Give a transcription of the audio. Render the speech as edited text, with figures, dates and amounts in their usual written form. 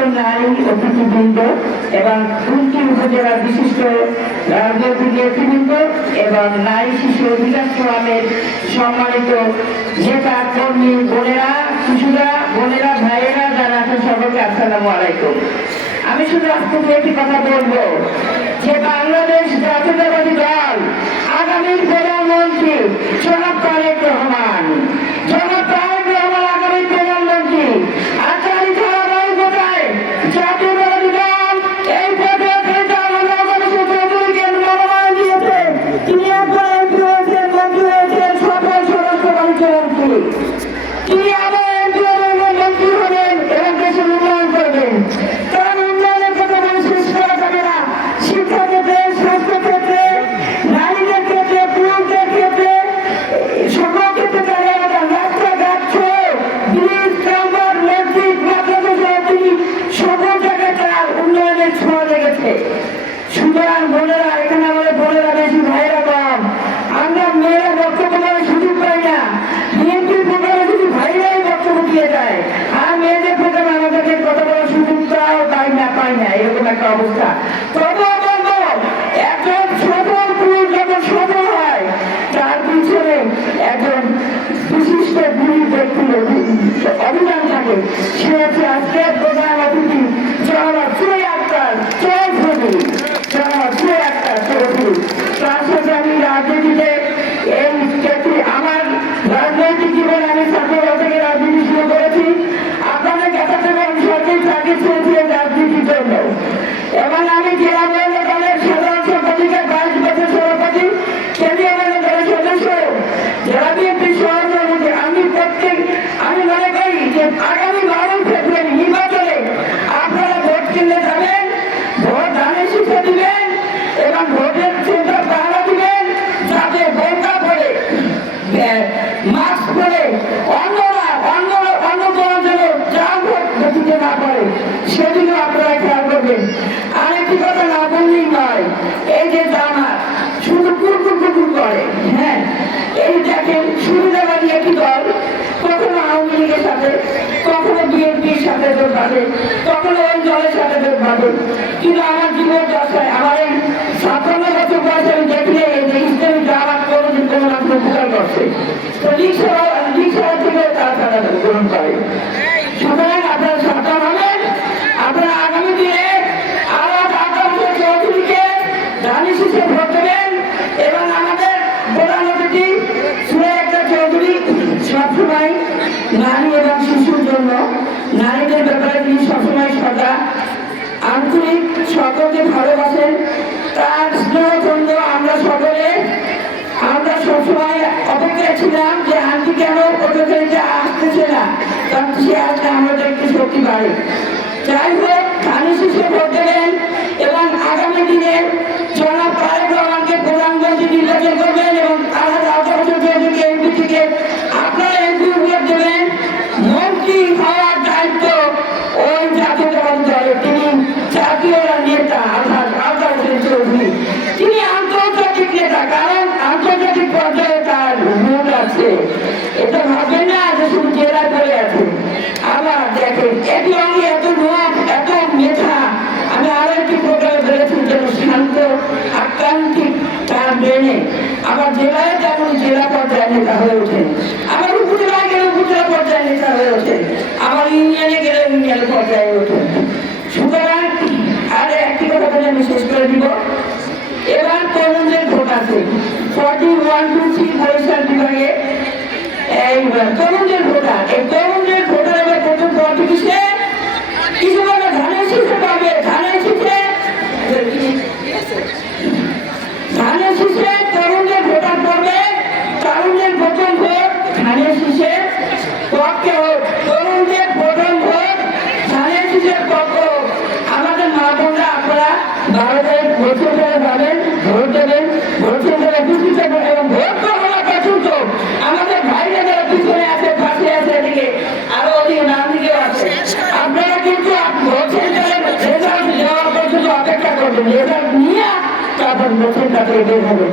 উপস্থিত নারী অতিথিবৃন্দ এবং কুলটি উপজেলার বিশিষ্ট রাজনৈতিক নেতৃবৃন্দ এবং নারী শিশু অধিকার ফোরামের সম্মানিত নেতা কর্মী বোনেরা, শিশুরা, বোনেরা, ভাইয়েরা যারা আছেন সকলকে আসসালামু আলাইকুম। আমি শুধু আজকে একটি কথা বলবো যে বাংলাদেশ জাতীয়তাবাদী দল আগামীর প্রধানমন্ত্রী জনাব তারেক রহমান, জনাব তারেক রহমান আগামী প্রধানমন্ত্রী। আগামী ধারাবাহিকতায় জাতীয়তাবাদী দল এই চৌধুরীকে মনোনয়ন দিয়েছে। তিনি একবার এমপি হয়েছেন, মন্ত্রী হয়েছেন, সফল স্বরাষ্ট্রমন্ত্রী। তিনি আবার এমপি হবেন, মন্ত্রী হবেন এবং দেশের উন্নয়ন করবেন। কারণ উন্নয়নের কথা মানুষ শেষ করা যাবে না। শিক্ষাক্ষেত্রে, স্বাস্থ্যক্ষেত্রে, নারীদের ক্ষেত্রে, পুরুষদের ক্ষেত্রে, সকল ক্ষেত্রে তারা রাস্তাঘাট, ব্রিজ, কালভার্ট, মসজিদ, মাদ্রাসা সহ তিনি সকল জায়গায় তার উন্নয়নের ছোঁয়া লেগেছে। সুতরাং বোনেরা, এখানে আমাদের বোনেরা বেশি, ভাইয়েরা কম। আমরা মেয়েরা বক্তব্য করার সুযোগ পাই না। বিএনপির প্রোগ্রামে যদি ভাইরাই বক্তব্য দিয়ে যায়, আর মেয়েদের প্রোগ্রামে আমাদেরকে কথা বলার সুযোগটাও পাই না, এরকম একটা অবস্থা। তবুও বলবো, একজন সফল পুরুষ যখন সফল হয়, তার পিছনে একজন বিশিষ্ট গুরু ব্যক্তির অভিযান থাকে। সে হচ্ছে আজকে প্রধান অতিথি জনাব সুরাই আক্তার চৌধুরী। জনাব সুরাই আক্তার চৌধুরী, তার সাথে আমি রাজনীতিতে এই ক্ষেত্রে আমার রাজনৈতিক জীবনে আমি ছাত্রদল থেকে রাজনীতি শুরু করেছি। আপনাদের কাছে থেকে আমি সরকারি চাকরি চেয়েছিলেন রাজনীতির জন্য এবং আমি জেলা মহিলা দলের সাধারণ সম্পাদিকা 22 বছর সভাপতি, কেন্দ্রীয় মহিলা দলের সদস্য, জেলা বিএনপির সভাপতি। আমি মনে করি যে আগামী 12 ফেব্রুয়ারি নির্বাচনে আপনারা ভোট কিনতে যাবেন, ভোট ধানের শীষে দিবেন এবং ভোটের সেন্টার পাহারা দিবেন, যাতে বোরকা পরে, মাস্ক পরে অন্য দল যেন যা ভোট দিতে না পারে সেদিনও আপনারা খেয়াল করবেন। আরেকটি কথা না বললেই নয়, এই যে জামাত শুধু কুকুর করে। হ্যাঁ, এই দেখেন সুবিধাবাদী একটি দল কখনো আওয়ামী লীগের সাথে, কখনো বিএনপির সাথে যোগ বাঁধে, কখনো ওই দলের সাথে যোগ বাঁধে। কিন্তু আমার জীবন দশায়, আমার এই 57 বছর বয়সে আমি দেখলে যে ইসলামী জামাত কোনোদিন কোনো না কোনো উপকার করছে। তো রিক্সা থেকে তারা গ্রহণ করে। সুতরাং আপনারা সাবধান হবেন। আপনারা আগামী দিনে চৌধুরীকে ধানের শীষে ভোট দেবেন এবং আমাদের প্রধান অতিথি সুরাই আক্তার চৌধুরী সবসময় নারী এবং শিশুর জন্য, নারীদের ব্যাপারে তিনি সবসময় সদা আন্তরিক, সকলকে ভালোবাসেন। তার স্নেহচন্দ আমরা সবসময় অপেক্ষায় ছিলাম যে আন্টি কেন পর্যটনকে আসতেছে না, কারণ সে আসলে আমাদের একটু শক্তি বাড়ে। যাই হোক, ধানের শীষে ভোট দেবেন এবং আগামী দিনে জনাব তারেক রহমানকে প্রধানমন্ত্রী নির্বাচন করবেন এবং চৌধুরীকে এমপি থেকে আপনারা এমপি ভোট দেবেন। মন্ত্রী হওয়ার দায়িত্ব ওই জাতীয়তাবাদী দলের, তিনি জাতীয় নেতা আলতাফ হোসেন চৌধুরী, তিনি আন্তর্জাতিক নেতা, কারণ আন্তর্জাতিক পর্যায়ে তার ভোট আছে। এটা ভাবেন না যে শুধু জেলায় পড়ে আছে। আবার দেখেন, এটি আমি এত লোক, এত মেধা। আমি আরো একটি প্রোগ্রামে বলেছি যেন শান্ত, আক্রান্তিক তার ব্রেনে। আবার জেলায় যেমন জেলা পর্যায়ে নেতা হয়ে ওঠেন, আবার উপজেলায় গেলে উপজেলা পর্যায়ে নেতা হয়ে ওঠেন, আবার ইউনিয়নে গেলে ইউনিয়ন পর্যায়ে ওঠেন। সুতরাং আর একটি কথা বলে আমি শেষ করে দিব। এবার তরুণদের ভোট আছে 41-3 বরিশাল বিভাগে। এই তরুণদের ভোটার, এই তরুণদের ভোটার এবার প্রথম পাবে কিসে? কিছু বলে ধানের শীষে পাবে। ধানের শীষে তরুণদের ভোটার পড়বে। তরুণদের প্রথম ভোট ধানের শীষে পক্ষে হোক। তরুণদের প্রথম ভোট ধানের শীষের পক্ষ হোক। আমাদের মা বোনরা আপনারা 12 তারিখ ভোট সেন্টারে যাবেন, ভোট দেবেন, ভোট সেন্টারে উপস্থিত থাকবেন এবং ভোট গ্রহণ পর্যন্ত আমাদের ভাইরা যারা পিছনে আছে, পাশে আছে, এদিকে আরো অধিক নাম দিকেও আছে, আপনারা কিন্তু ভোট সেন্টারে রেজাল্ট দেওয়ার পর্যন্ত অপেক্ষা করবেন। রেজাল্ট নিয়ে তারপর ভোট সেন্টার থেকে বের হবেন।